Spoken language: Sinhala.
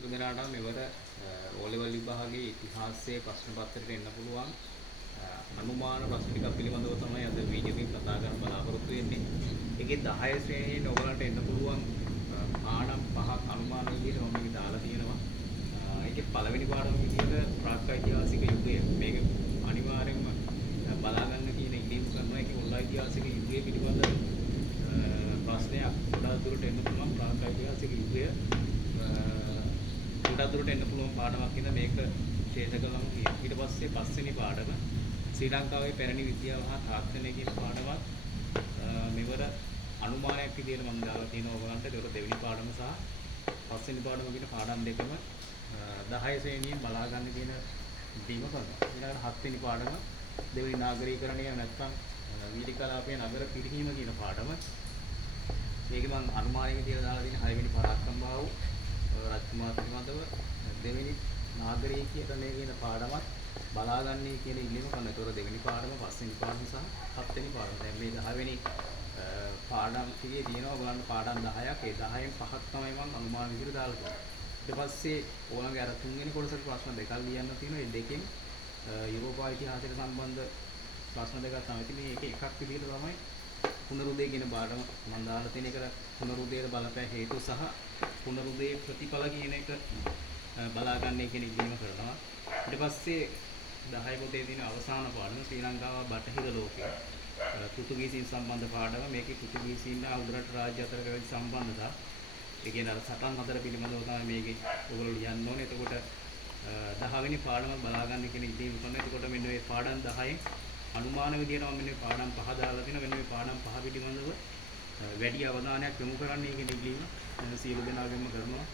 සියලු දෙනාටම මෙවර ඕලෙවල් විභාගයේ ඉතිහාසයේ ප්‍රශ්න පත්‍රයට එන්න පුළුවන් අනුමාන ප්‍රශ්න ටිකක් පිළිබඳව තමයි අද වීඩියෝ එකකින් කතා කරන්න බලාපොරොත්තු වෙන්නේ. ඒකේ 10 ශ්‍රේණියෙන් ඔයගලන්ට එන්න පුළුවන් පාඩම් පහක් අනුමාන විදිහට මම මේක දාලා තියෙනවා. ඒකේ පළවෙනි පාඩම විදිහට ප්‍රාග්-ඓතිහාසික යුගය. මේක අනිවාර්යයෙන්ම බලා ගන්න කියන ඉල්ලීම කරනවා. ඒකේ මුල් ඓතිහාසික යුගය පිළිබඳ ප්‍රශ්නයක් ගොඩාක් දුරට එන්න පුළුවන් ප්‍රාග්-ඓතිහාසික යුගය. ගොඩාක් දුරට එන්න පුළුවන් පාඩමක් ඉඳ මේක ශේෂ කළාම කියනවා. ඊට පස්සේ පස්වෙනි පාඩම ශ්‍රී ලංකාවේ පැරණි විද්‍යාව හා තාක්ෂණය කියන පාඩමත් මෙවර අනුමානයක් විදිහට මම දාලා තියෙනවා ඔයගලන්ට. ඒක දෙවෙනි පාඩම සහ පස්වෙනි පාඩම කියන පාඩම් දෙකම 10 ශ්‍රේණියෙන් බලා ගන්න කියන දීම කරනවා. ඊළඟට හත්වෙනි පාඩම දෙවෙනි නාගරීකරණය නැත්නම් වීඩි කලාපයේ නගර පිරිහීම කියන පාඩම. මේක මම අනුමානයක් විදිහට දාලා තියෙන 6 වෙනි පරාක්‍රම බාහුව රජකුමාර පිළිබඳව දෙවෙනි නාගරීකරණය කියන පාඩමත් බලාගන්නේ කියන ඉල්ලීම කරනවා. ඒතොර දෙවෙනි පාඩම, පස්වෙනි පාඩම සහ හත්වෙනි පාඩම. දැන් මේ 10 වෙනි පාඩම් ටිකේ තියෙනවා ඔයගලන්ට පාඩම් 10ක්. ඒ 10න් පහක් තමයි මම අනුමාන විදිහට දාලා තියෙන්නේ. ඊට පස්සේ ඕනගේ අර තුන්වෙනි කොටසට ප්‍රශ්න දෙකක් ලියන්න තියෙනවා. ඒ දෙකෙන් යුරෝපා ඉතිහාසයට සම්බන්ධ ප්‍රශ්න දෙකක් තමයි තියෙන්නේ. මේක එකක් විදිහට තමයි පුනරුදය කියන පාඩම මම දාලා තියෙන එක. පුනරුදයට බලපෑ හේතු සහ පුනරුදයේ ප්‍රතිඵල කියන එක බලාගන්නේ කියන ඉල්ලීම කරනවා. ඊට පස්සේ 10 පොතේ තියෙන අවසාන පාඩම ශ්‍රී ලංකාව බටහිර ලෝකයේ පෘතුගීසීන් සම්බන්ධ පාඩම. මේකේ පෘතුගීසීන් හා උඩරට රාජ්‍ය අතර පැවති සම්බන්ධතා. ඒ කියන්නේ අර සටන් හතර පිළිබඳව තමයි මේකේ ඔයගොල්ලෝ ලියන්න ඕනේ. එතකොට 10 වෙනි පාඩම බලාගන්න කියන ඉල්ලීම කරනවා. එතකොට මෙන්න මේ පාඩම් 10න් අනුමාන විදියට මම මෙන්න පාඩම් 5 දාලා තිනවා. මෙන්න මේ පාඩම් 5 පිළිබඳව වැඩි අවධානයක් යොමු කරන්නයි කියන ඉල්ලීම සියලු දෙනාගෙන්ම කරනවා.